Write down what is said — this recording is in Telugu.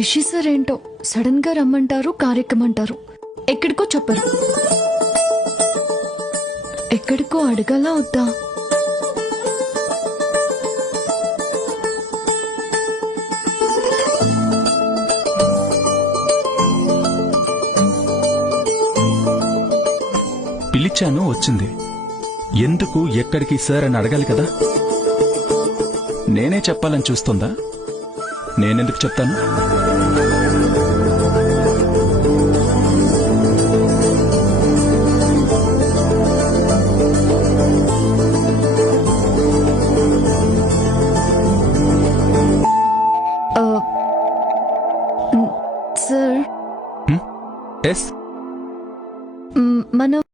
రిషి సార్ ఏంటో సడన్ గా రమ్మంటారు, కారెక్కమంటారు, ఎక్కడికో చెప్పరు. ఎక్కడికో అడగాలా వద్దా? పిలిచాను, వచ్చింది. ఎందుకు ఎక్కడికి సార్ అని అడగాలి కదా. నేనే చెప్పాలని చూస్తుందా? నేనెందుకు చెప్తాను?